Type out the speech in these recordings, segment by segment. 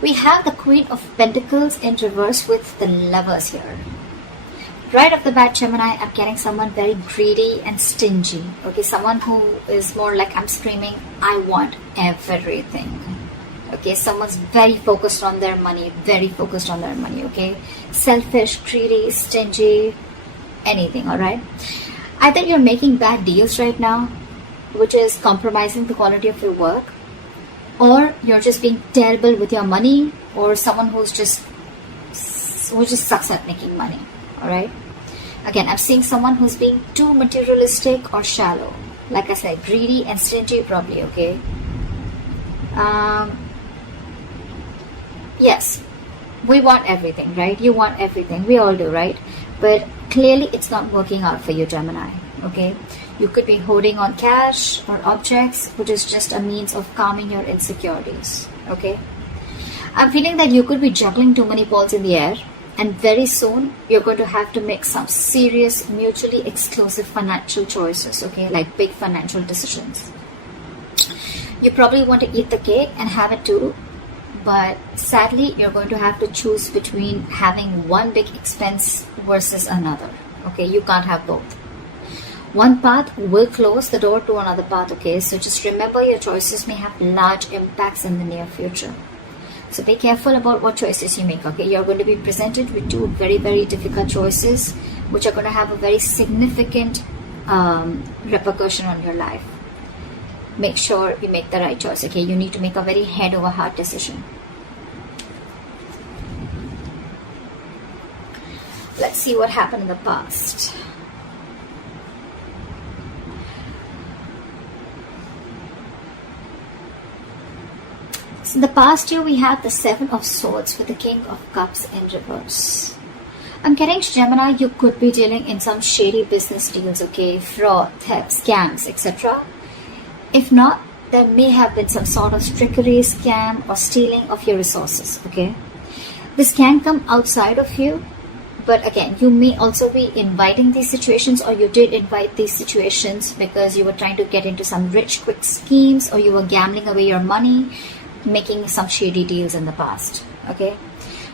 We have the Queen of Pentacles in reverse with the Lovers here. Right off the bat, Gemini, I'm getting someone very greedy and stingy. Okay, someone who is more like, I'm screaming, I want everything. Okay, someone's very focused on their money, okay? Selfish, greedy, stingy, anything, alright? Either you're making bad deals right now, which is compromising the quality of your work, or you're just being terrible with your money, or someone who just sucks at making money, alright? Again, I'm seeing someone who's being too materialistic or shallow. Like I said, greedy and stingy probably, okay? Yes, we want everything, right? You want everything. We all do, right? But clearly it's not working out for you, Gemini, okay? You could be holding on cash or objects, which is just a means of calming your insecurities, okay? I'm feeling that you could be juggling too many balls in the air, and very soon you're going to have to make some serious, mutually exclusive financial choices, okay? Like big financial decisions. You probably want to eat the cake and have it too, but sadly you're going to have to choose between having one big expense versus another, okay? You can't have both. One path will close the door to another path, okay? So just remember, your choices may have large impacts in the near future. So be careful about what choices you make, okay? You're going to be presented with two very, very difficult choices, which are going to have a very significant repercussion on your life. Make sure you make the right choice, okay? You need to make a very head over heart decision. Let's see what happened in the past. So in the past year, we have the Seven of Swords with the King of Cups in reverse. I'm getting, Gemini, you could be dealing in some shady business deals, okay? Fraud, theft, scams, etc. If not, there may have been some sort of trickery, scam, or stealing of your resources, okay? This can come outside of you, but again, you may also be inviting these situations, or you did invite these situations because you were trying to get into some rich, quick schemes, or you were gambling away your money, making some shady deals in the past, okay?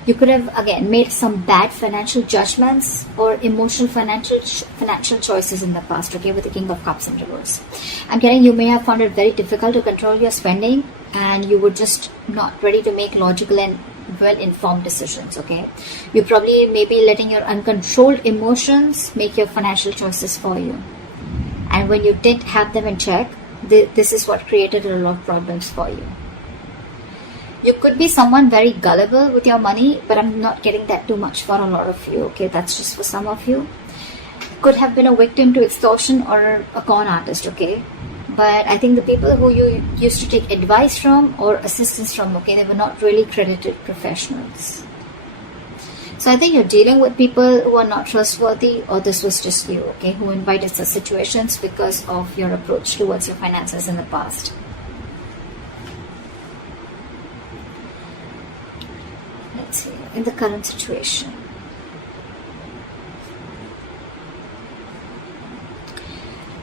You could have, again, made some bad financial judgments or emotional financial choices in the past, okay, with the King of Cups in reverse. I'm getting, you may have found it very difficult to control your spending, and you were just not ready to make logical and well-informed decisions, okay? You probably may be letting your uncontrolled emotions make your financial choices for you. And when you didn't have them in check, this is what created a lot of problems for you. You could be someone very gullible with your money, but I'm not getting that too much for a lot of you, okay? That's just for some of you. Could have been a victim to extortion or a con artist, okay? But I think the people who you used to take advice from or assistance from, okay, they were not really credited professionals. So I think you're dealing with people who are not trustworthy, or this was just you, okay, who invited such situations because of your approach towards your finances in the past. In the current situation.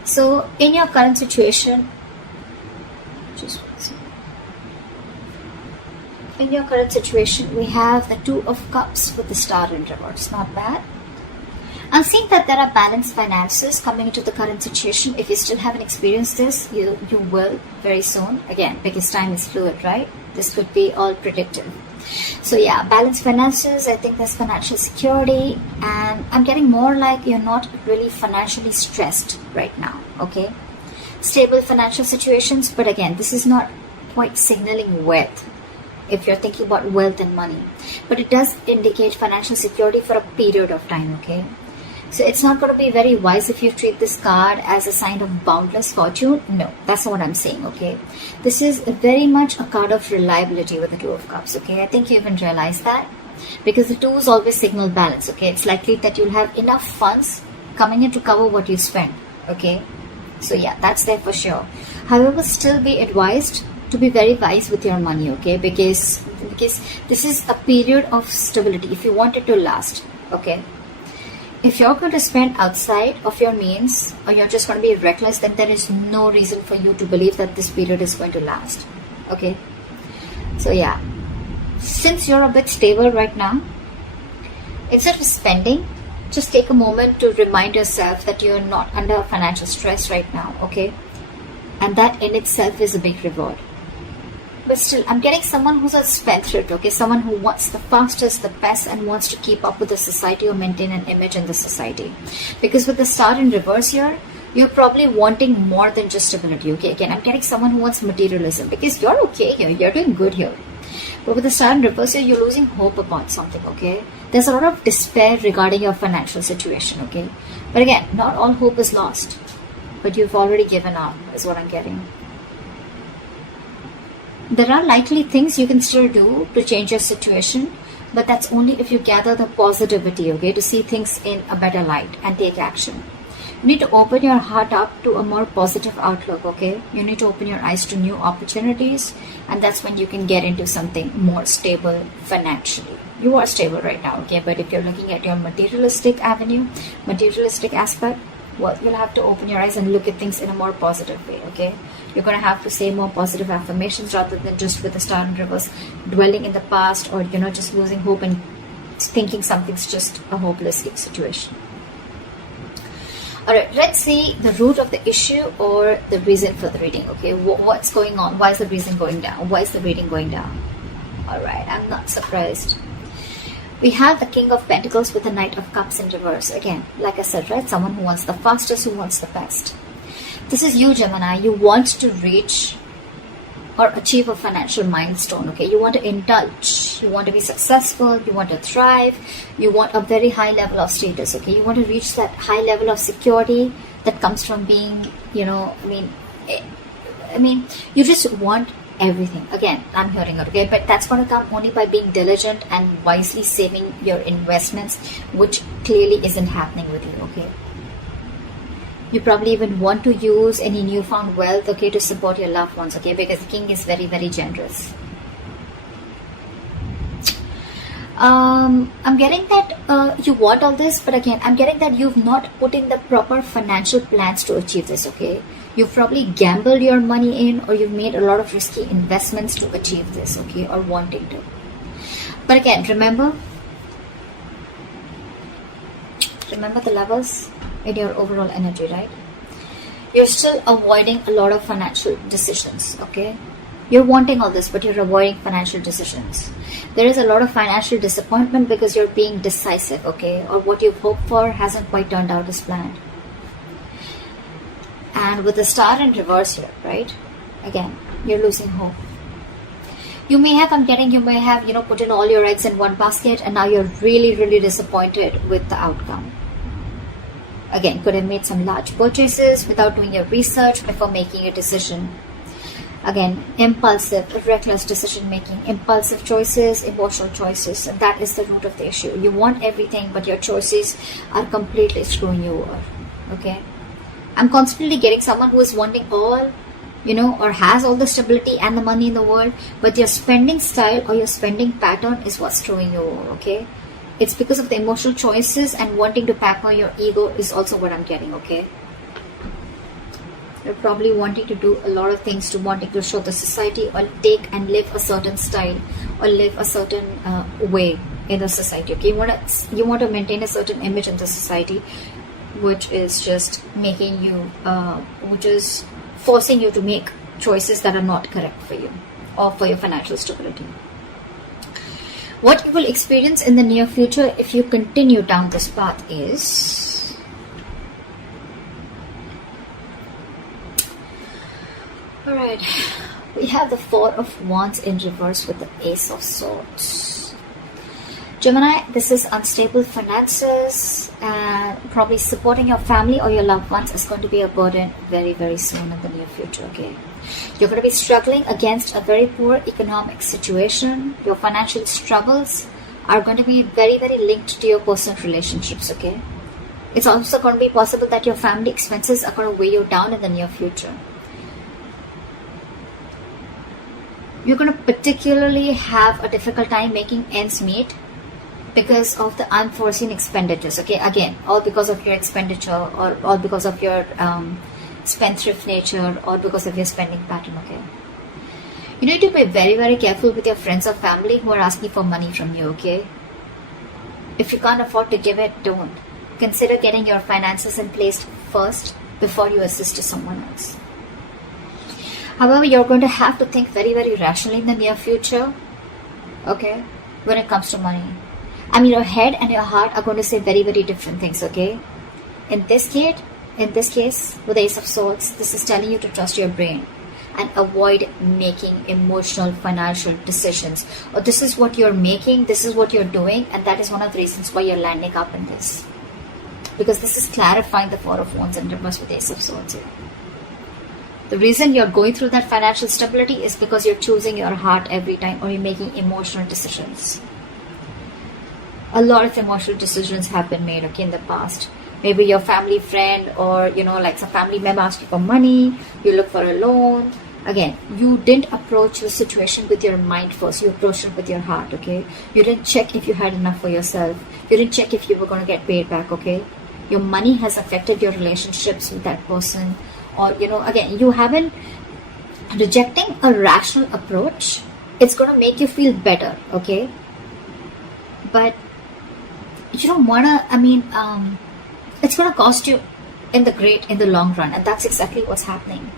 So in your current situation, we have the Two of Cups with the Star in reverse. Not bad. I'm seeing that there are balanced finances coming into the current situation. If you still haven't experienced this, you will very soon. Again, because time is fluid, right? This could be all predictive. So yeah, balanced finances, I think there's financial security, and I'm getting more like you're not really financially stressed right now, okay? Stable financial situations, but again, this is not quite signaling wealth if you're thinking about wealth and money, but it does indicate financial security for a period of time, okay? So it's not going to be very wise if you treat this card as a sign of boundless fortune. No, that's not what I'm saying, okay? This is very much a card of reliability with the Two of Cups, okay? I think you even realize that, because the twos always signal balance, okay? It's likely that you'll have enough funds coming in to cover what you spend, okay? So yeah, that's there for sure. However, still be advised to be very wise with your money, okay? Because this is a period of stability if you want it to last, okay? If you're going to spend outside of your means, or you're just going to be reckless, then there is no reason for you to believe that this period is going to last, okay? So yeah, Since you're a bit stable right now, instead of spending, just take a moment to remind yourself that you're not under financial stress right now, okay? And that in itself is a big reward. But still, I'm getting someone who's a spendthrift, okay? Someone who wants the fastest, the best, and wants to keep up with the society or maintain an image in the society. Because with the star in reverse here, you're probably wanting more than just stability, okay? Again, I'm getting someone who wants materialism, because you're okay here, you're doing good here. But with the star in reverse here, you're losing hope about something, okay? There's a lot of despair regarding your financial situation, okay? But again, not all hope is lost. But you've already given up, is what I'm getting. There are likely things you can still do to change your situation, but that's only if you gather the positivity, okay, to see things in a better light and take action. You need to open your heart up to a more positive outlook, okay? You need to open your eyes to new opportunities, and that's when you can get into something more stable financially. You are stable right now, okay? But if you're looking at your materialistic avenue, materialistic aspect, well, you'll have to open your eyes and look at things in a more positive way, okay? You're going to have to say more positive affirmations rather than just with the star in reverse dwelling in the past, or, just losing hope and thinking something's just a hopeless situation. Alright, let's see the root of the issue or the reason for the reading, okay? What's going on? Why is the reason going down? Why is the reading going down? Alright, I'm not surprised. We have the King of Pentacles with the Knight of Cups in reverse. Again, like I said, right? Someone who wants the fastest, who wants the best. This is you, Gemini. You want to reach or achieve a financial milestone, okay? You want to indulge. You want to be successful. You want to thrive. You want a very high level of status, okay? You want to reach that high level of security that comes from being, you just want everything. Again, I'm hearing it, okay? But that's going to come only by being diligent and wisely saving your investments, which clearly isn't happening with you, okay? You probably even want to use any newfound wealth, okay, to support your loved ones, okay? Because the king is very, very generous. I'm getting that you want all this, but again, I'm getting that you've not put in the proper financial plans to achieve this, okay? You've probably gambled your money in, or you've made a lot of risky investments to achieve this, okay, or wanting to. But again, remember the levels in your overall energy, right? You're still avoiding a lot of financial decisions, okay? You're wanting all this, but you're avoiding financial decisions. There is a lot of financial disappointment because you're being decisive, okay? Or what you've hoped for hasn't quite turned out as planned. And with the star in reverse here, right? Again, you're losing hope. You may have put in all your eggs in one basket, and now you're really, really disappointed with the outcome. Again, could have made some large purchases without doing your research before making a decision. Again, impulsive, reckless decision making, impulsive choices, emotional choices, and that is the root of the issue. You want everything, but your choices are completely screwing you over, okay? I'm constantly getting someone who is wanting all, or has all the stability and the money in the world, but your spending style or your spending pattern is what's screwing you over, okay? It's because of the emotional choices and wanting to pamper your ego is also what I'm getting, okay? You're probably wanting to do a lot of things, wanting to show the society or take and live a certain style or live a certain way in the society, okay? You want to maintain a certain image in the society, which is just making you, which is forcing you to make choices that are not correct for you or for your financial stability. What you will experience in the near future if you continue down this path is alright, we have the Four of Wands in reverse with the Ace of Swords. Gemini, this is unstable finances, and probably supporting your family or your loved ones is going to be a burden very, very soon in the near future, okay? You're going to be struggling against a very poor economic situation. Your financial struggles are going to be very, very linked to your personal relationships, okay? It's also going to be possible that your family expenses are going to weigh you down in the near future. You're going to particularly have a difficult time making ends meet because of the unforeseen expenditures, okay? Again, all because of your expenditure or all because of your spendthrift nature or because of your spending pattern, okay? You need to be very, very careful with your friends or family who are asking for money from you, okay? If you can't afford to give it, don't. Consider getting your finances in place first before you assist to someone else. However, you're going to have to think very, very rationally in the near future, okay, when it comes to money. I mean, your head and your heart are going to say very, very different things, okay? In this case, with the Ace of Swords, this is telling you to trust your brain and avoid making emotional financial decisions. Or this is what you're making, this is what you're doing, and that is one of the reasons why you're landing up in this. Because this is clarifying the Four of Wands in reverse with the Ace of Swords here. The reason you're going through that financial stability is because you're choosing your heart every time, or you're making emotional decisions. A lot of emotional decisions have been made, okay, in the past. Maybe your family friend or, like some family member asked you for money, you look for a loan. Again, you didn't approach the situation with your mind first, you approached it with your heart, okay? You didn't check if you had enough for yourself. You didn't check if you were going to get paid back, okay? Your money has affected your relationships with that person. Or, again, you haven't, rejecting a rational approach, it's going to make you feel better, okay? But you don't want to, it's going to cost you in the long run, and that's exactly what's happening.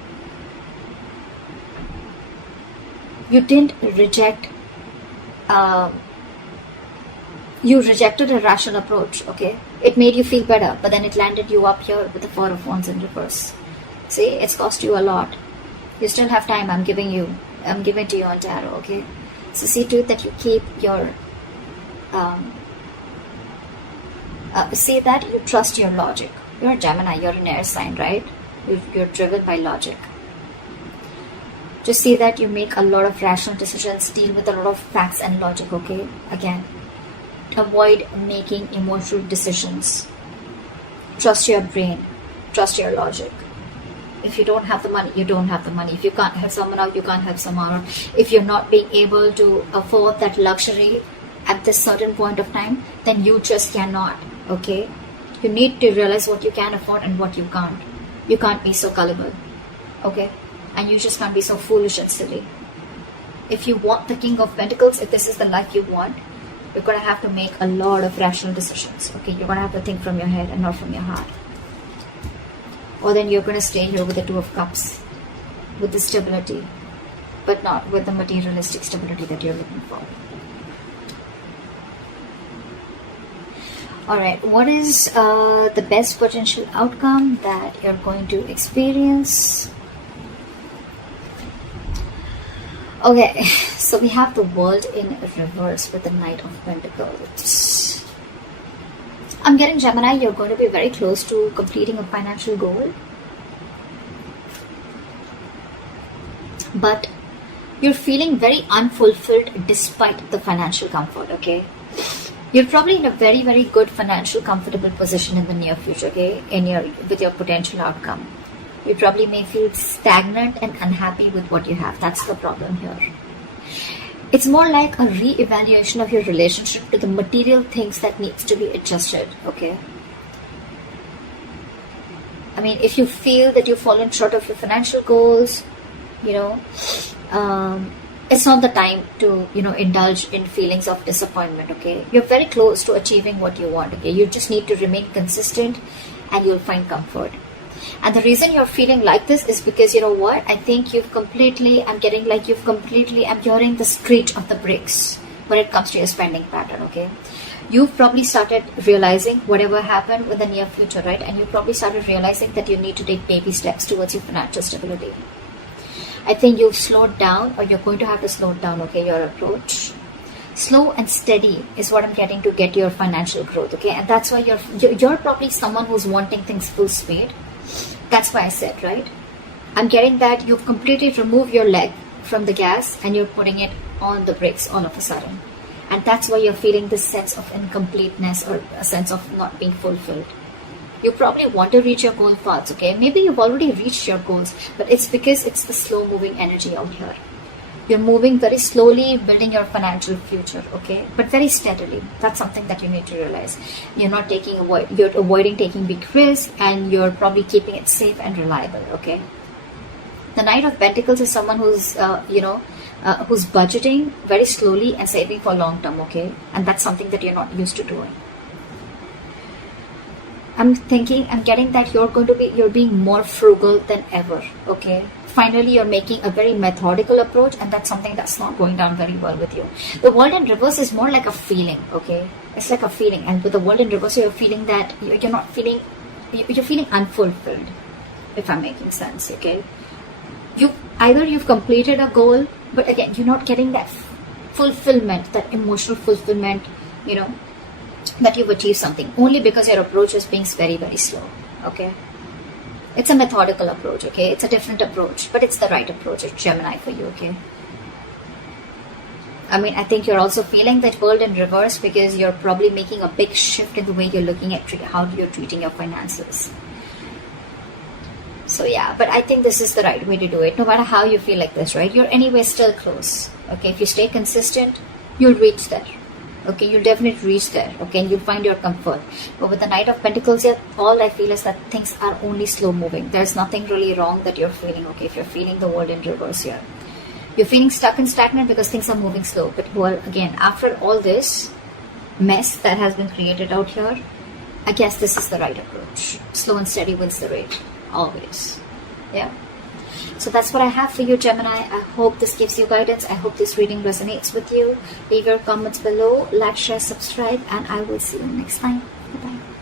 You didn't reject, you rejected a rational approach, okay? It made you feel better, but then it landed you up here with the Four of Wands in reverse. See, it's cost you a lot. You still have time. I'm giving to you on tarot, okay? So see to it that you keep your, say that you trust your logic. You're a Gemini, you're an air sign, right? You're driven by logic. Just see that you make a lot of rational decisions, deal with a lot of facts and logic, okay? Again, avoid making emotional decisions. Trust your brain, trust your logic. If you don't have the money, you don't have the money. If you can't help someone out, you can't help someone out. If you're not being able to afford that luxury at this certain point of time, then you just cannot, okay? You need to realize what you can afford and what you can't. You can't be so gullible, okay? And you just can't be so foolish and silly. If you want the King of Pentacles, if this is the life you want, you're going to have to make a lot of rational decisions, okay? You're going to have to think from your head and not from your heart. Or then you're going to stay here with the Two of Cups, with the stability, but not with the materialistic stability that you're looking for. Alright, what is the best potential outcome that you're going to experience? Okay, so we have the World in reverse with the Knight of Pentacles. I'm getting, Gemini, you're going to be very close to completing a financial goal. But you're feeling very unfulfilled despite the financial comfort, okay? You're probably in a very, very good financial comfortable position in the near future, okay? With your potential outcome. You probably may feel stagnant and unhappy with what you have. That's the problem here. It's more like a re-evaluation of your relationship to the material things that needs to be adjusted, okay? I mean, if you feel that you've fallen short of your financial goals, it's not the time to, indulge in feelings of disappointment, okay? You're very close to achieving what you want, okay? You just need to remain consistent and you'll find comfort. And the reason you're feeling like this is because, I think I'm hearing the screech of the brakes when it comes to your spending pattern, okay? You've probably started realizing whatever happened in the near future, right? And you probably started realizing that you need to take baby steps towards your financial stability. I think you've slowed down, or you're going to have to slow down, okay, your approach. Slow and steady is what I'm getting to get your financial growth, okay? And that's why you're probably someone who's wanting things full speed. That's why I said, right? I'm getting that you've completely removed your leg from the gas and you're putting it on the brakes all of a sudden. And that's why you're feeling this sense of incompleteness or a sense of not being fulfilled. You probably want to reach your goal fast, okay? Maybe you've already reached your goals, but it's because it's the slow moving energy out here. You're moving very slowly, building your financial future, okay? But very steadily. That's something that you need to realize. You're avoiding taking big risks, and you're probably keeping it safe and reliable, okay? The Knight of Pentacles is someone who's, who's budgeting very slowly and saving for long term, okay? And that's something that you're not used to doing. I'm getting that you're being more frugal than ever, okay? Finally, you're making a very methodical approach, and that's something that's not going down very well with you. The World in reverse is more like a feeling, okay? It's like a feeling, and with the World in reverse, you're feeling that you're feeling unfulfilled, if I'm making sense, okay? You've completed a goal, but again, you're not getting that fulfillment, that emotional fulfillment, that you've achieved something, only because your approach is being very, very slow, okay? It's a methodical approach, okay? It's a different approach, but it's the right approach. It's Gemini for you, okay? I think you're also feeling that World in reverse because you're probably making a big shift in the way you're looking at how you're treating your finances. So yeah, but I think this is the right way to do it. No matter how you feel like this, right? You're anyway still close, okay? If you stay consistent, you'll reach there. Okay, you'll definitely reach there, okay, and you'll find your comfort. But with the Knight of Pentacles here, all I feel is that things are only slow moving. There's nothing really wrong that you're feeling, okay, if you're feeling the World in reverse here. You're feeling stuck and stagnant because things are moving slow. But well, again, after all this mess that has been created out here, I guess this is the right approach. Slow and steady wins the race, always. Yeah. So that's what I have for you, Gemini. I hope this gives you guidance. I hope this reading resonates with you. Leave your comments below, like, share, subscribe, and I will see you next time. Bye-bye.